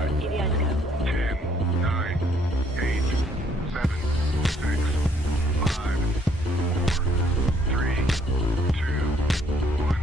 10, 9, 8, 7, 6, 5, 4, 3, 2, 1.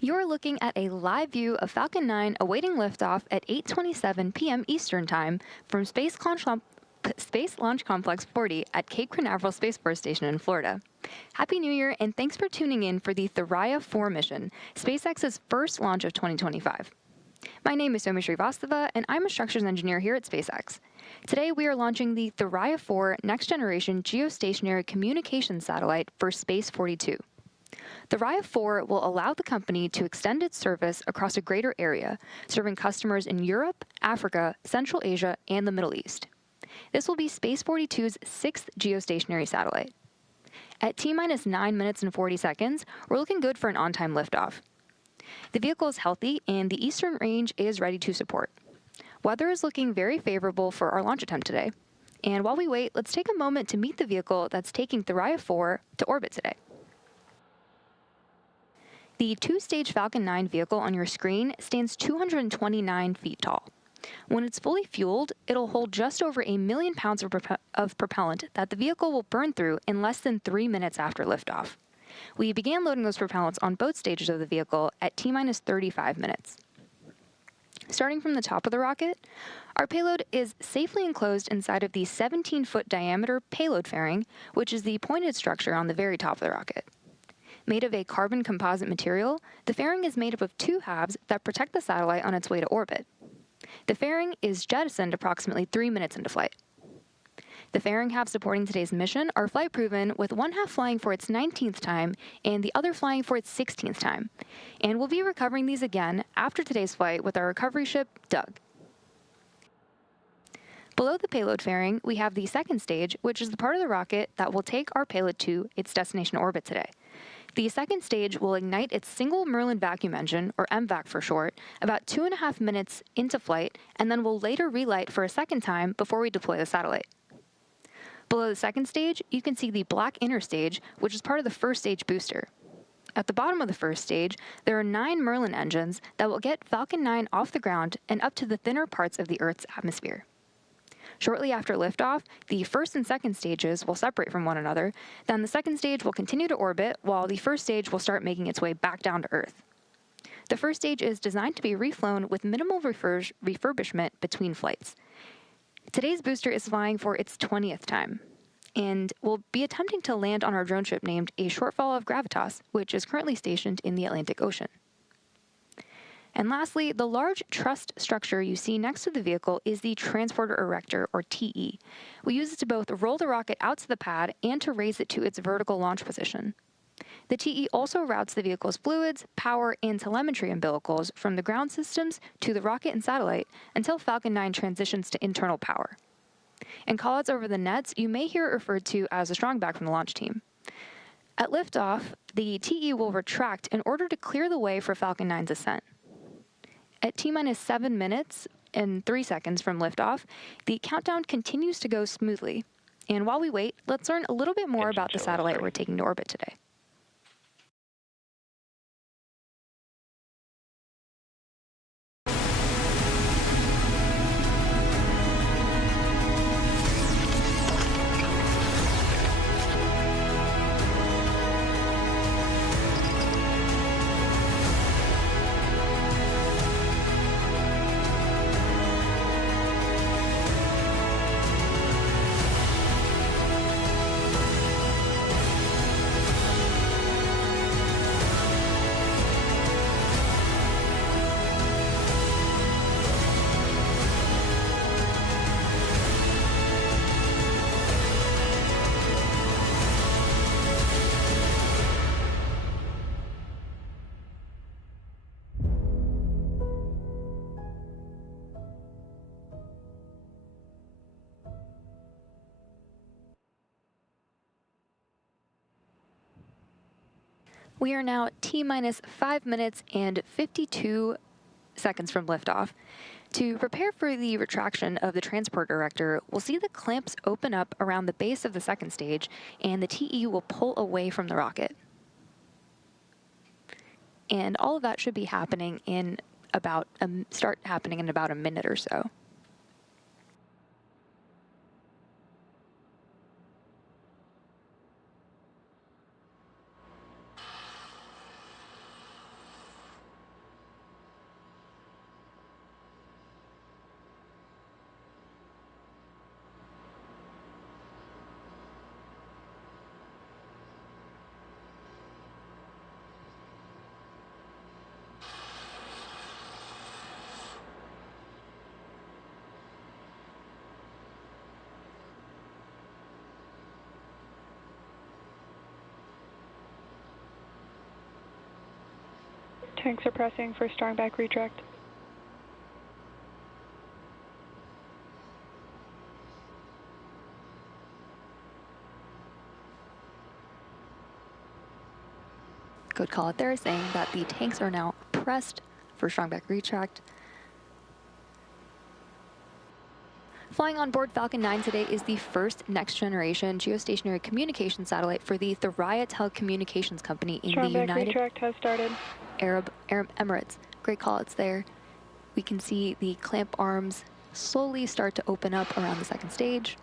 You're looking at a live view of Falcon 9 awaiting liftoff at 8:27 p.m. Eastern Time from Space Launch Complex 40 at Cape Canaveral Space Force Station in Florida. Happy New Year, and thanks for tuning in for the THURAYA 4 mission, SpaceX's first launch of 2025. My name is Somi Srivastava, and I'm a structures engineer here at SpaceX. Today, we are launching the THURAYA 4 next-generation geostationary communications satellite for Space42. THURAYA 4 will allow the company to extend its service across a greater area, serving customers in Europe, Africa, Central Asia, and the Middle East. This will be Space42's sixth geostationary satellite. At T-minus 9 minutes and 40 seconds, we're looking good for an on-time liftoff. The vehicle is healthy, and the eastern range is ready to support. Weather is looking very favorable for our launch attempt today. And while we wait, let's take a moment to meet the vehicle that's taking THURAYA 4 to orbit today. The two-stage Falcon 9 vehicle on your screen stands 229 feet tall. When it's fully fueled, it'll hold just over 1 million pounds of propellant that the vehicle will burn through in less than 3 minutes after liftoff. We began loading those propellants on both stages of the vehicle at T-minus 35 minutes. Starting from the top of the rocket, our payload is safely enclosed inside of the 17-foot diameter payload fairing, which is the pointed structure on the very top of the rocket. Made of a carbon composite material, the fairing is made up of two halves that protect the satellite on its way to orbit. The fairing is jettisoned approximately 3 minutes into flight. The fairing halves supporting today's mission are flight-proven, with one half flying for its 19th time and the other flying for its 16th time. And we'll be recovering these again after today's flight with our recovery ship, Doug. Below the payload fairing, we have the second stage, which is the part of the rocket that will take our payload to its destination orbit today. The second stage will ignite its single Merlin vacuum engine, or MVAC for short, about 2.5 minutes into flight, and then will later relight for a second time before we deploy the satellite. Below the second stage, you can see the black inner stage, which is part of the first stage booster. At the bottom of the first stage, there are 9 Merlin engines that will get Falcon 9 off the ground and up to the thinner parts of the Earth's atmosphere. Shortly after liftoff, the first and second stages will separate from one another. Then the second stage will continue to orbit, while the first stage will start making its way back down to Earth. The first stage is designed to be reflown with minimal refurbishment between flights. Today's booster is flying for its 20th time, and will be attempting to land on our drone ship named A Shortfall of Gravitas, which is currently stationed in the Atlantic Ocean. And lastly, the large truss structure you see next to the vehicle is the Transporter Erector, or TE. We use it to both roll the rocket out to the pad and to raise it to its vertical launch position. The TE also routes the vehicle's fluids, power, and telemetry umbilicals from the ground systems to the rocket and satellite until Falcon 9 transitions to internal power. In callouts over the nets, you may hear it referred to as a strongback from the launch team. At liftoff, the TE will retract in order to clear the way for Falcon 9's ascent. At T-minus 7 minutes and 3 seconds from liftoff, the countdown continues to go smoothly. And while we wait, let's learn a little bit more about the satellite we're taking to orbit today. We are now T-minus 5 minutes and 52 seconds from liftoff. To prepare for the retraction of the transport director, we'll see the clamps open up around the base of the second stage, and the TE will pull away from the rocket. And all of that should be happening in start happening in about a minute or so. Tanks are pressing for strong back retract. Good call out there, saying that the tanks are now pressed for strong back retract. Flying on board Falcon 9 today is the first next-generation geostationary communication satellite for the Thuraya telecommunications company in Strong the back United retract has started. Arab Emirates. Great call-outs there. We can see the clamp arms slowly start to open up around the second stage.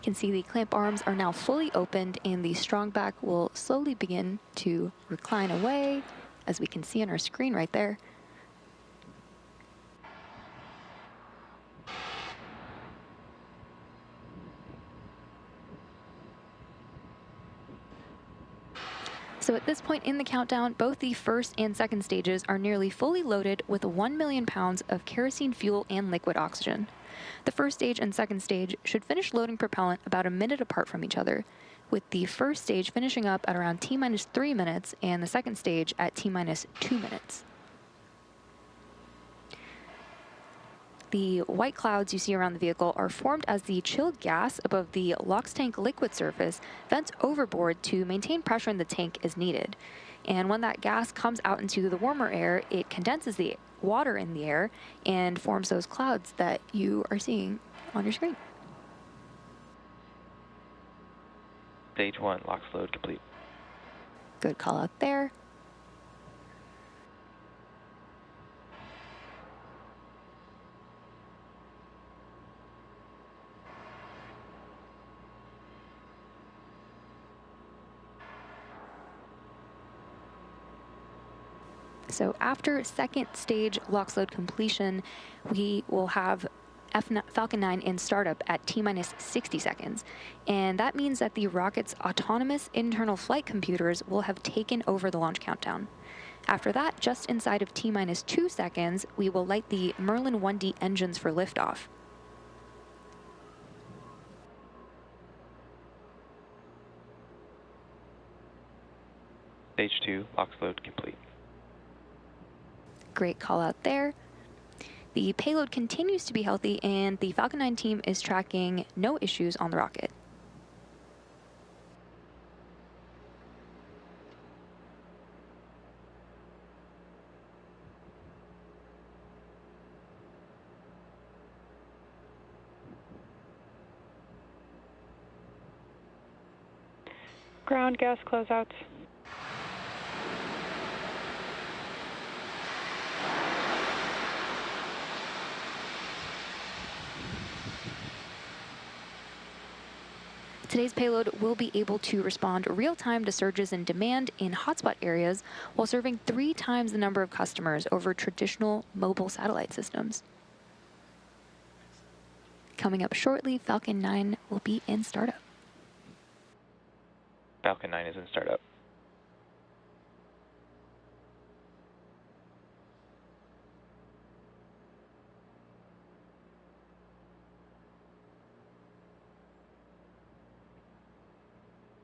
You can see the clamp arms are now fully opened, and the strong back will slowly begin to recline away, as we can see on our screen right there. So at this point in the countdown, both the first and second stages are nearly fully loaded with 1 million pounds of kerosene fuel and liquid oxygen. The first stage and second stage should finish loading propellant about a minute apart from each other, with the first stage finishing up at around T-minus 3 minutes and the second stage at T-minus 2 minutes. The white clouds you see around the vehicle are formed as the chilled gas above the LOX tank liquid surface vents overboard to maintain pressure in the tank as needed. And when that gas comes out into the warmer air, it condenses the water in the air and forms those clouds that you are seeing on your screen. Stage 1, LOX load complete. Good call out there. So after second stage LOX load completion, we will have Falcon 9 in startup at T-minus 60 seconds. And that means that the rocket's autonomous internal flight computers will have taken over the launch countdown. After that, just inside of T-minus 2 seconds, we will light the Merlin 1D engines for liftoff. Stage 2, LOX load complete. Great call out there. The payload continues to be healthy, and the Falcon 9 team is tracking no issues on the rocket. Ground gas closeouts. Today's payload will be able to respond real-time to surges in demand in hotspot areas while serving 3 times the number of customers over traditional mobile satellite systems. Coming up shortly, Falcon 9 will be in startup. Falcon 9 is in startup.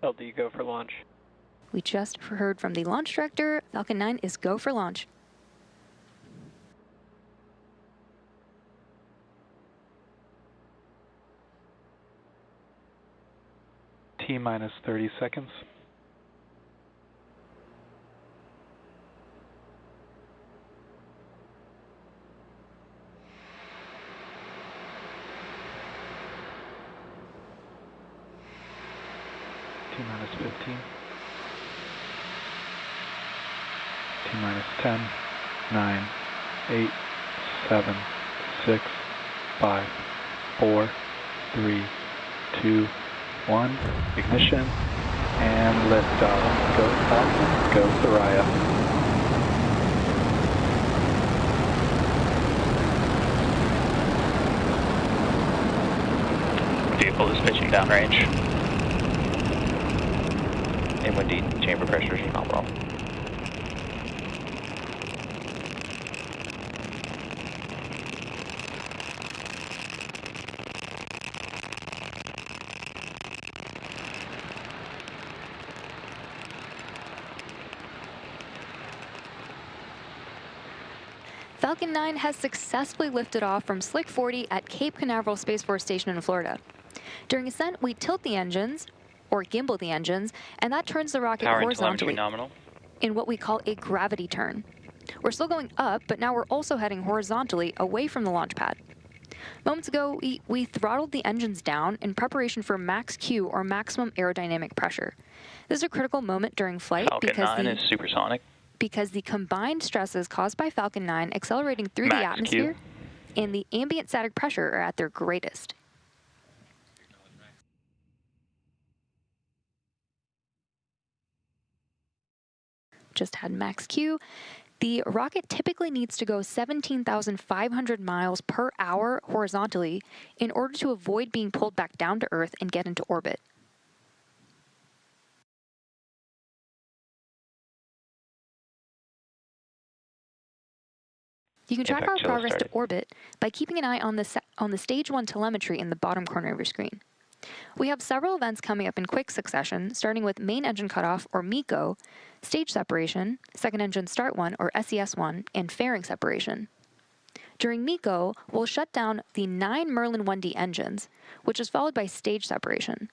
LD, go for launch. We just heard from the launch director. Falcon 9 is go for launch. T-minus 30 seconds. T-minus 15. T-minus 10, 9, 8, 7, 6, 5, 4, 3, 2, 1. Ignition and liftoff. Go Falcon, go Thuraya. Vehicle is pitching downrange. And windy, chamber pressures are nominal. Falcon 9 has successfully lifted off from Slick 40 at Cape Canaveral Space Force Station in Florida. During ascent, we tilt the engines, or gimbal the engines, and that turns the rocket Power and telemetry horizontally nominal. in what we call a gravity turn. We're still going up, but now we're also heading horizontally away from the launch pad. Moments ago, we throttled the engines down in preparation for max Q, or maximum aerodynamic pressure. This is a critical moment during flight Falcon 9 is supersonic. because the combined stresses caused by Falcon 9 accelerating through the Max atmosphere Q. and the ambient static pressure are at their greatest. Just had max Q. The rocket typically needs to go 17,500 miles per hour horizontally in order to avoid being pulled back down to Earth and get into orbit. You can track our progress to orbit by keeping an eye on the Stage 1 telemetry in the bottom corner of your screen. We have several events coming up in quick succession, starting with main engine cutoff, or MECO, stage separation, second engine start 1, or SES1, and fairing separation. During MECO, we'll shut down the 9 Merlin 1D engines, which is followed by stage separation.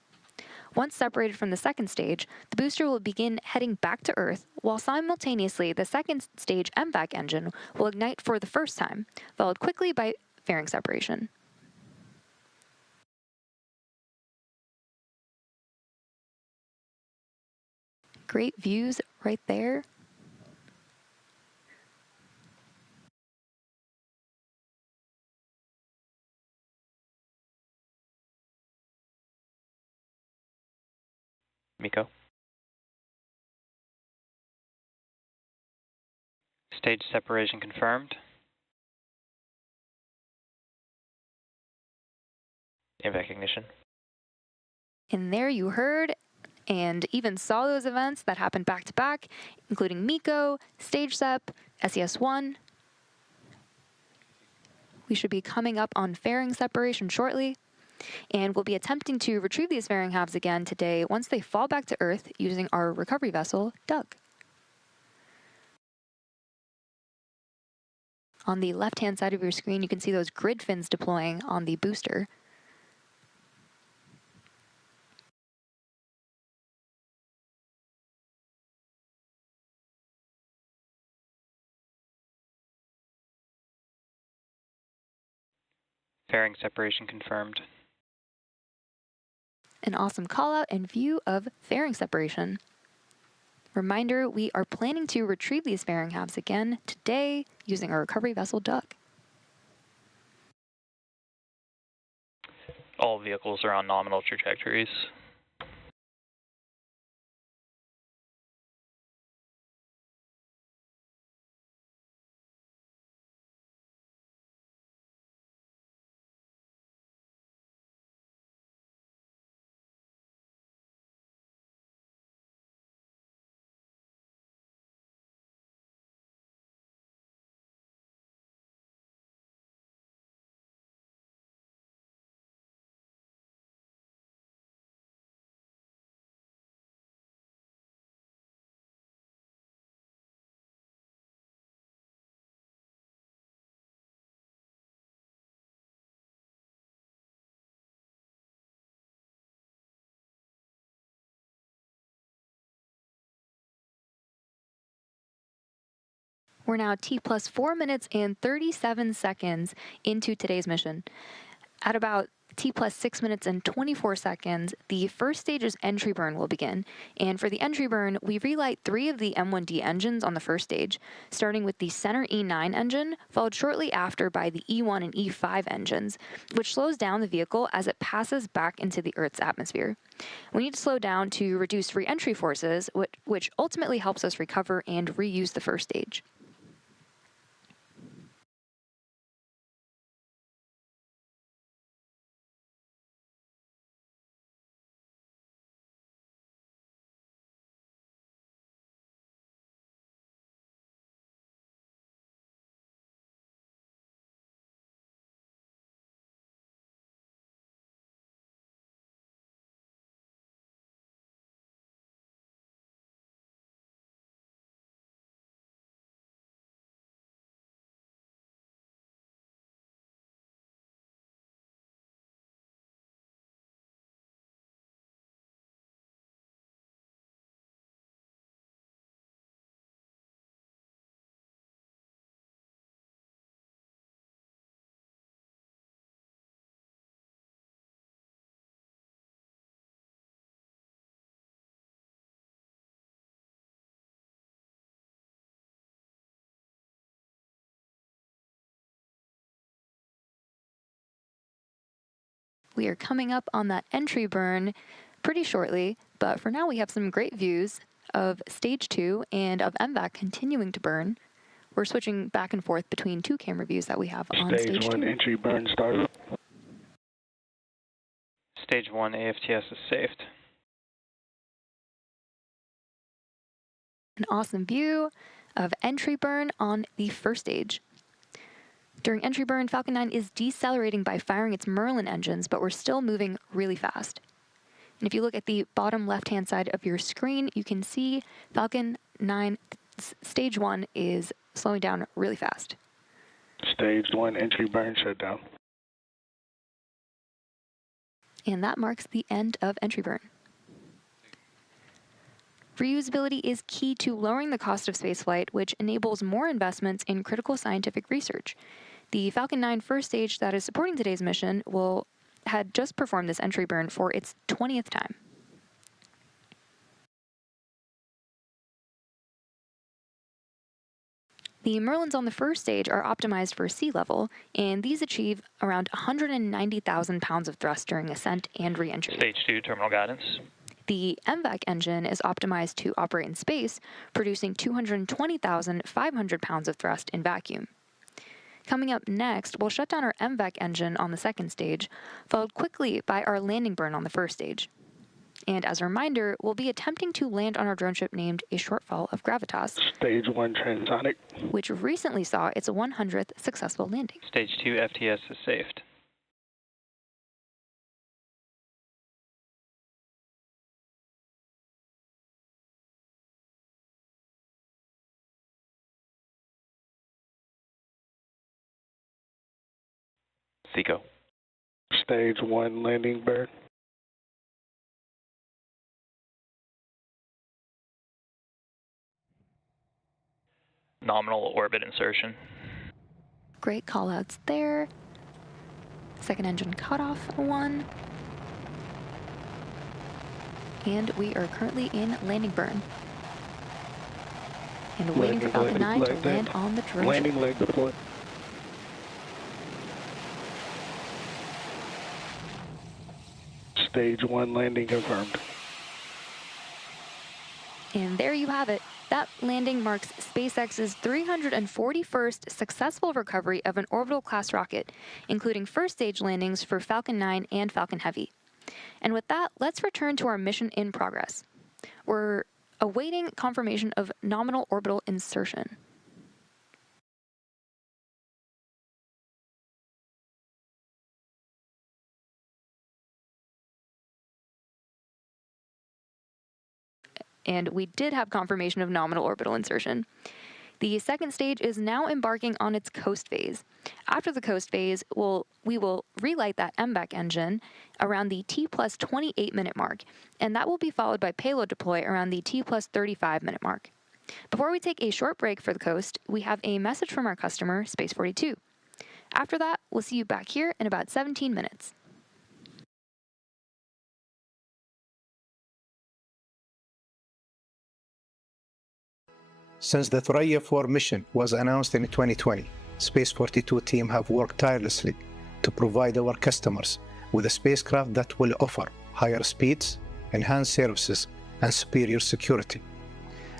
Once separated from the second stage, the booster will begin heading back to Earth, while simultaneously the second stage MVAC engine will ignite for the first time, followed quickly by fairing separation. Great views right there. MECO. Stage separation confirmed. MVAC ignition. And there you heard and even saw those events that happened back to back, including MECO, stage sep, SES1. We should be coming up on fairing separation shortly, and we'll be attempting to retrieve these fairing halves again today once they fall back to Earth using our recovery vessel, Doug. On the left-hand side of your screen, you can see those grid fins deploying on the booster. Fairing separation confirmed. An awesome call out and view of fairing separation. Reminder, we are planning to retrieve these fairing halves again today using our recovery vessel, Doug. All vehicles are on nominal trajectories. We're now T plus 4 minutes and 37 seconds into today's mission. At about T plus 6 minutes and 24 seconds, the first stage's entry burn will begin. And for the entry burn, we relight 3 of the M1D engines on the first stage, starting with the center E9 engine, followed shortly after by the E1 and E5 engines, which slows down the vehicle as it passes back into the Earth's atmosphere. We need to slow down to reduce re-entry forces, which ultimately helps us recover and reuse the first stage. We are coming up on that entry burn pretty shortly, but for now we have some great views of Stage 2 and of MVAC continuing to burn. We're switching back and forth between 2 camera views that we have on Stage 1 2. entry burn started. Stage 1 AFTS is saved. An awesome view of entry burn on the first stage. During entry burn, Falcon 9 is decelerating by firing its Merlin engines, but we're still moving really fast. And if you look at the bottom left-hand side of your screen, you can see Falcon 9 Stage 1 is slowing down really fast. Stage 1 entry burn shutdown. And that marks the end of entry burn. Reusability is key to lowering the cost of spaceflight, which enables more investments in critical scientific research. The Falcon 9 first stage that is supporting today's mission had just performed this entry burn for its 20th time. The Merlins on the first stage are optimized for sea level, and these achieve around 190,000 pounds of thrust during ascent and re-entry. Stage 2 terminal guidance. The MVAC engine is optimized to operate in space, producing 220,500 pounds of thrust in vacuum. Coming up next, we'll shut down our MVAC engine on the second stage, followed quickly by our landing burn on the first stage. And as a reminder, we'll be attempting to land on our drone ship named A Shortfall of Gravitas, Stage 1 transonic. which recently saw its 100th successful landing. Stage 2 FTS is saved. Seco. Stage 1 landing burn. Nominal orbit insertion. Great callouts there. Second engine cutoff 1. And we are currently in landing burn. And waiting for Falcon 9 to land on the drone ship. Landing leg deployed. Stage 1 landing confirmed. And there you have it. That landing marks SpaceX's 341st successful recovery of an orbital-class rocket, including first-stage landings for Falcon 9 and Falcon Heavy. And with that, let's return to our mission in progress. We're awaiting confirmation of nominal orbital insertion. And we did have confirmation of nominal orbital insertion. The second stage is now embarking on its coast phase. After the coast phase, we will relight that MVAC engine around the T plus 28 minute mark, and that will be followed by payload deploy around the T plus 35 minute mark. Before we take a short break for the coast, we have a message from our customer, Space42. After that, we'll see you back here in about 17 minutes. Since the Thuraya 4 mission was announced in 2020, Space42 team have worked tirelessly to provide our customers with a spacecraft that will offer higher speeds, enhanced services, and superior security.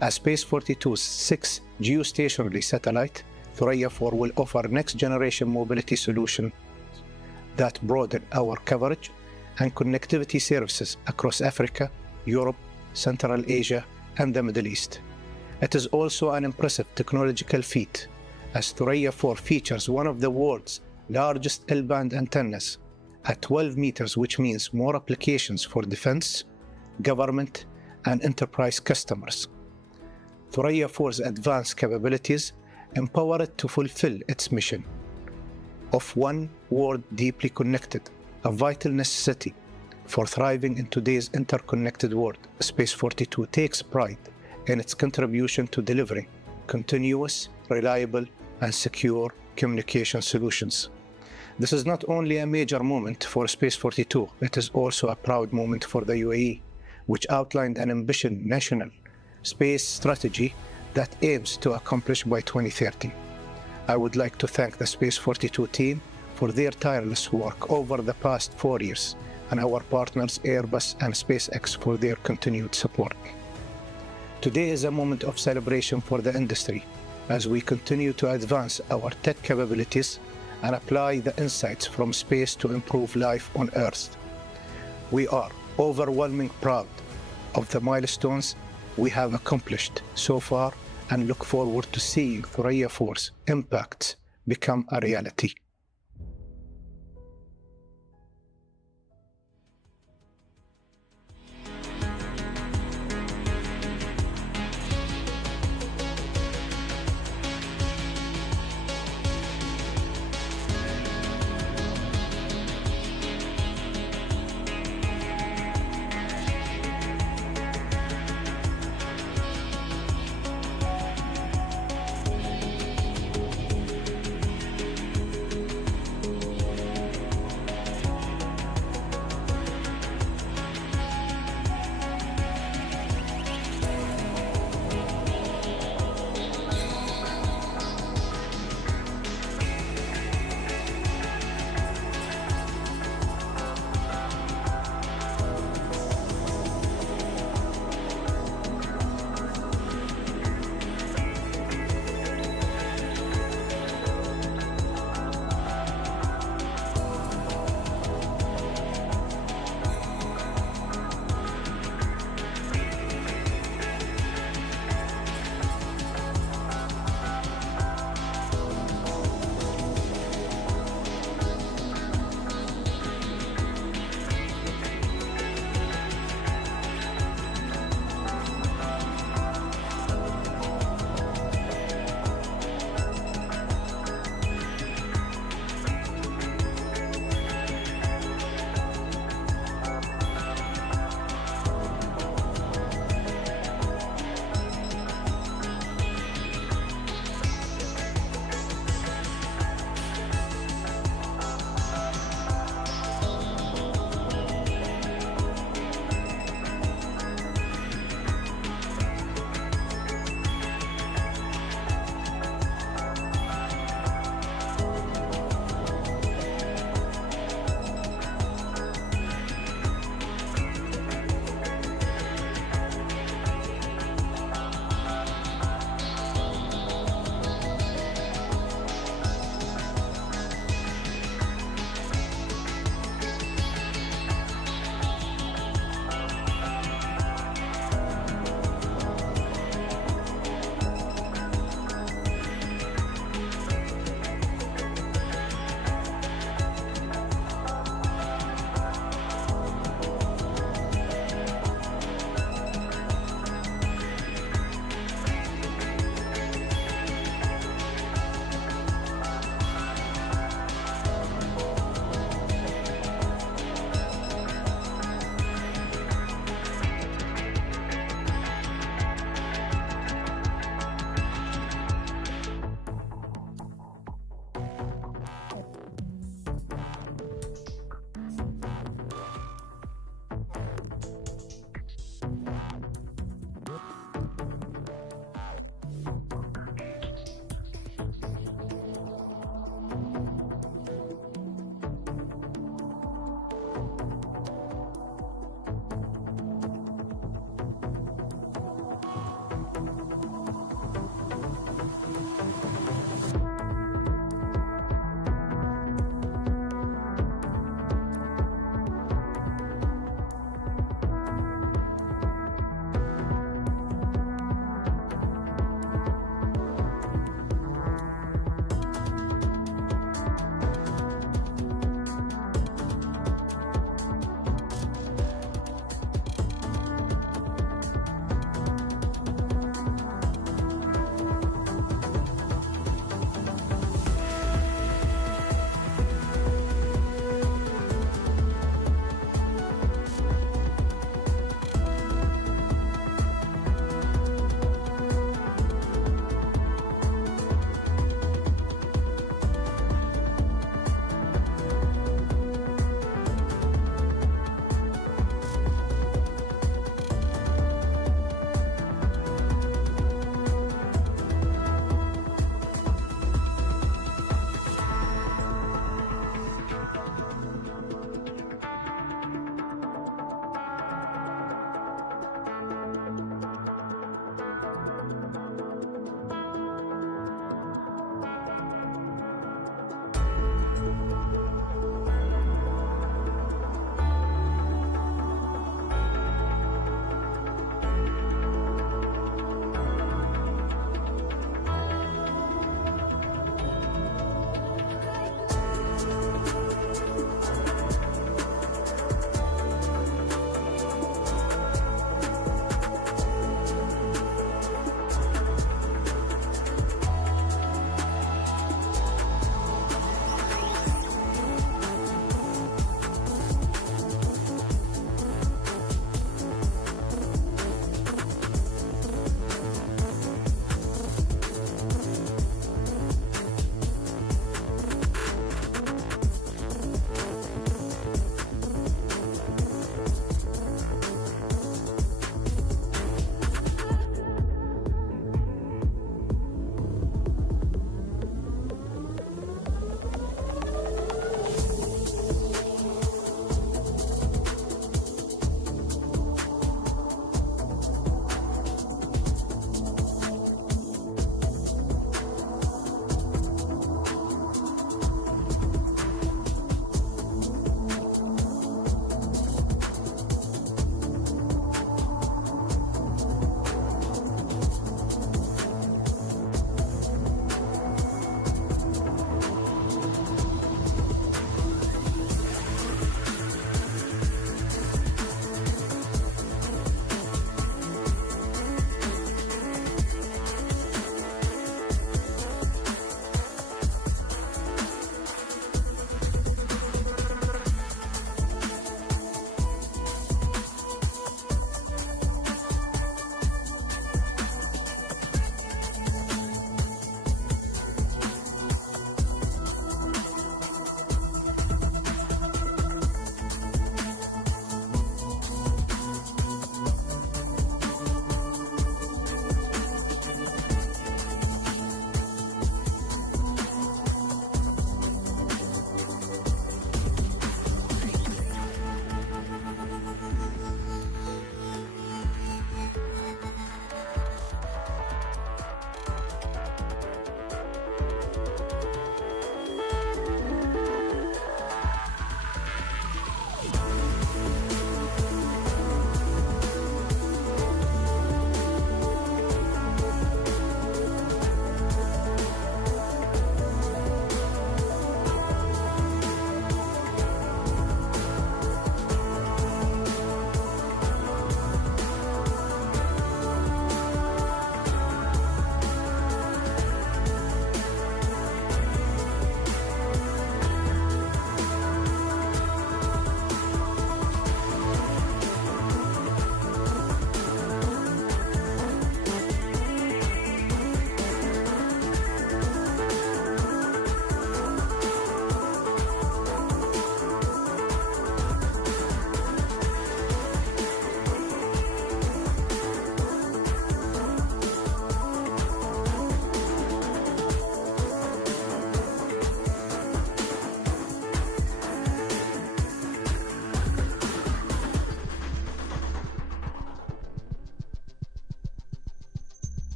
As Space42's 6th geostationary satellite, Thuraya 4 will offer next-generation mobility solutions that broaden our coverage and connectivity services across Africa, Europe, Central Asia, and the Middle East. It is also an impressive technological feat, as Thuraya 4 features one of the world's largest L-band antennas at 12 meters, which means more applications for defense, government, and enterprise customers. Thuraya 4's advanced capabilities empower it to fulfill its mission of one world deeply connected, a vital necessity for thriving in today's interconnected world. Space42 takes pride in its contribution to delivering continuous, reliable, and secure communication solutions. This is not only a major moment for Space42, it is also a proud moment for the UAE, which outlined an ambitious national space strategy that aims to accomplish by 2030. I would like to thank the Space42 team for their tireless work over the past 4 years, and our partners Airbus and SpaceX for their continued support. Today is a moment of celebration for the industry as we continue to advance our tech capabilities and apply the insights from space to improve life on Earth. We are overwhelmingly proud of the milestones we have accomplished so far and look forward to seeing Thuraya 4's impacts become a reality.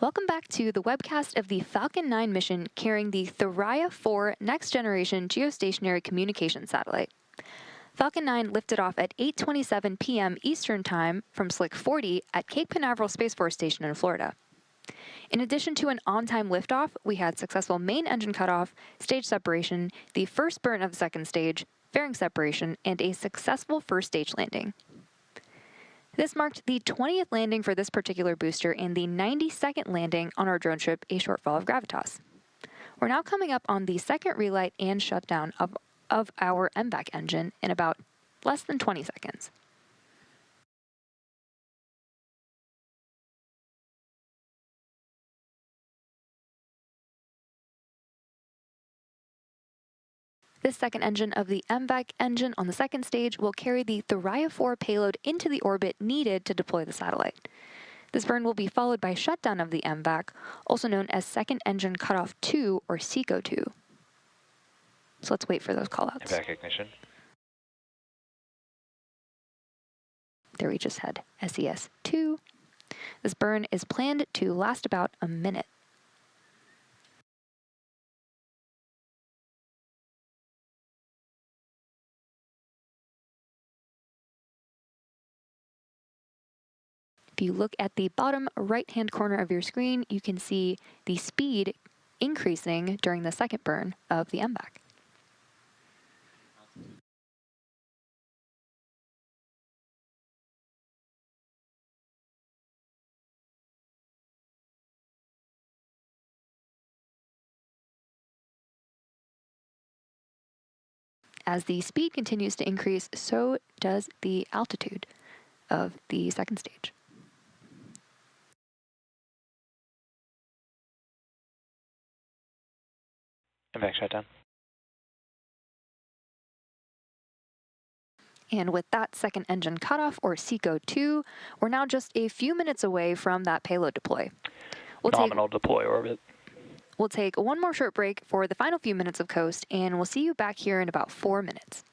Welcome back to the webcast of the Falcon 9 mission carrying the THURAYA 4 next-generation geostationary communication satellite. Falcon 9 lifted off at 8:27 p.m. Eastern Time from Slick 40 at Cape Canaveral Space Force Station in Florida. In addition to an on-time liftoff, we had successful main engine cutoff, stage separation, the first burn of the second stage, fairing separation, and a successful first stage landing. This marked the 20th landing for this particular booster and the 92nd landing on our drone ship, A Shortfall of Gravitas. We're now coming up on the second relight and shutdown of our MVAC engine in about less than 20 seconds. This second engine of the MVAC engine on the second stage will carry the THURAYA 4 payload into the orbit needed to deploy the satellite. This burn will be followed by shutdown of the MVAC, also known as Second Engine Cutoff 2 or SECO2. So let's wait for those callouts. MVAC ignition. There we just had SES2. This burn is planned to last about a minute. If you look at the bottom right-hand corner of your screen, you can see the speed increasing during the second burn of the MVAC. As the speed continues to increase, so does the altitude of the second stage. MVAC shutdown. And with that second engine cutoff, or SECO2, we're now just a few minutes away from that payload deploy. Nominal deploy orbit. We'll take one more short break for the final few minutes of coast, and we'll see you back here in about 4 minutes.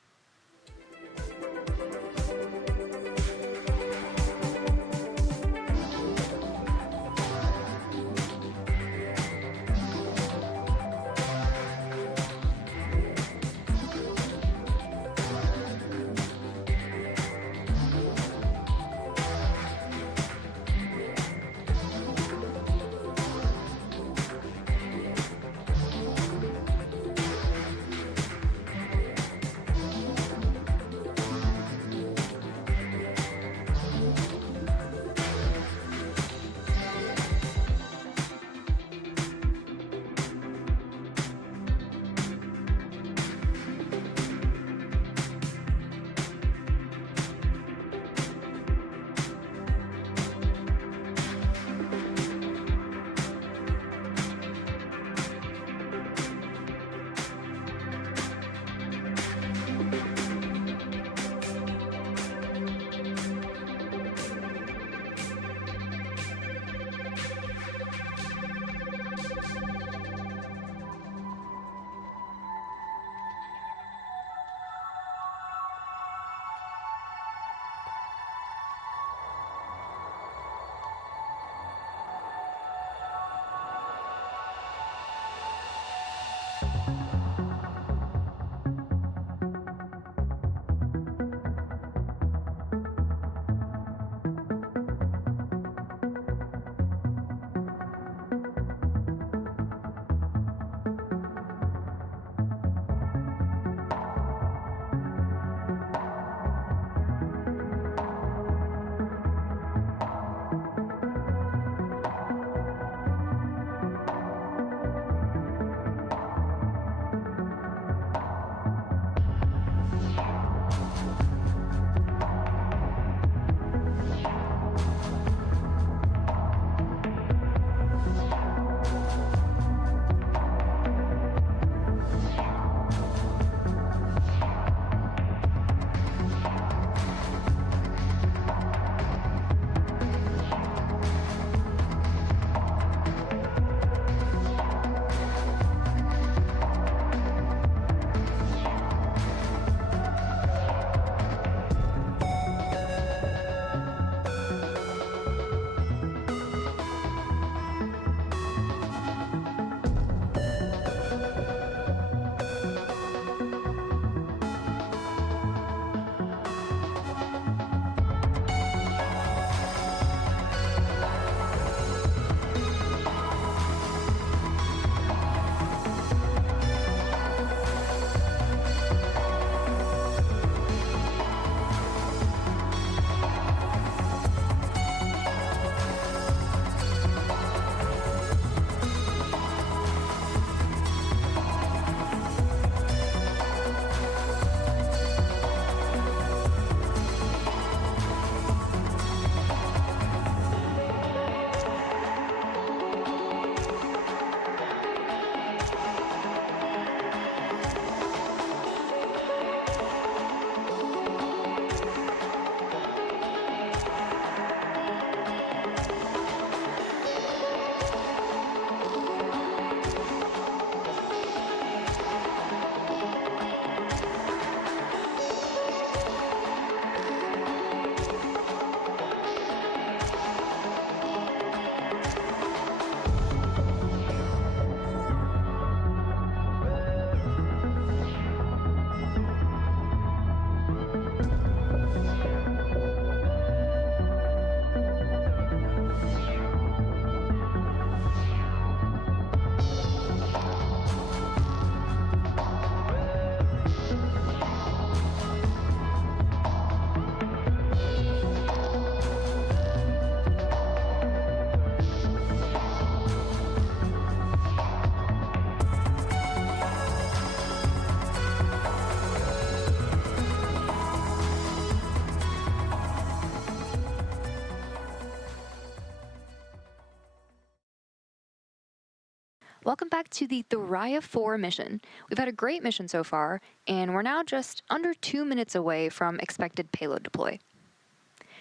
Welcome back to the THURAYA 4 mission. We've had a great mission so far, and we're now just under 2 minutes away from expected payload deploy.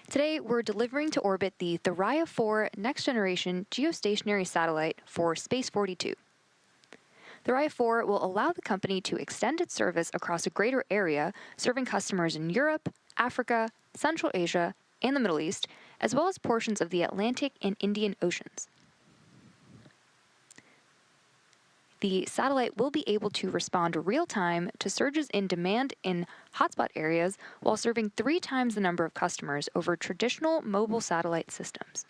Today, we're delivering to orbit the THURAYA 4 next-generation geostationary satellite for Space42. THURAYA 4 will allow the company to extend its service across a greater area, serving customers in Europe, Africa, Central Asia, and the Middle East, as well as portions of the Atlantic and Indian Oceans. The satellite will be able to respond real-time to surges in demand in hotspot areas while serving 3 times the number of customers over traditional mobile satellite systems.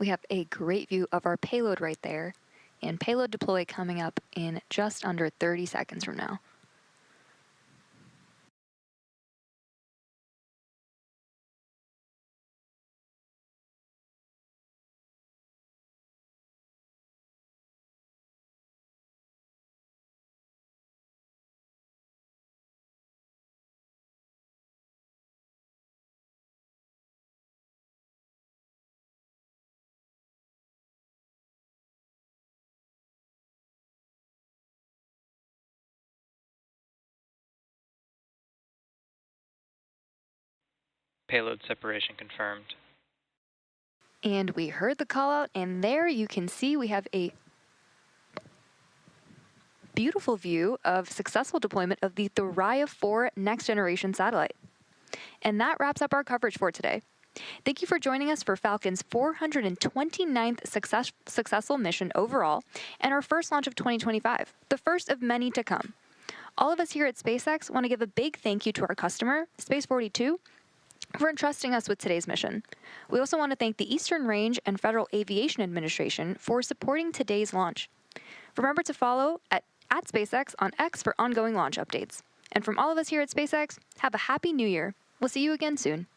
We have a great view of our payload right there, and payload deploy coming up in just under 30 seconds from now. Payload separation confirmed. And we heard the call out, and there you can see we have a beautiful view of successful deployment of the THURAYA 4 next-generation satellite. And that wraps up our coverage for today. Thank you for joining us for Falcon's 429th successful mission overall and our first launch of 2025, the first of many to come. All of us here at SpaceX want to give a big thank you to our customer, Space42, for entrusting us with today's mission. We also want to thank the Eastern Range and Federal Aviation Administration for supporting today's launch. Remember to follow at SpaceX on X for ongoing launch updates. And from all of us here at SpaceX, have a happy new year. We'll see you again soon.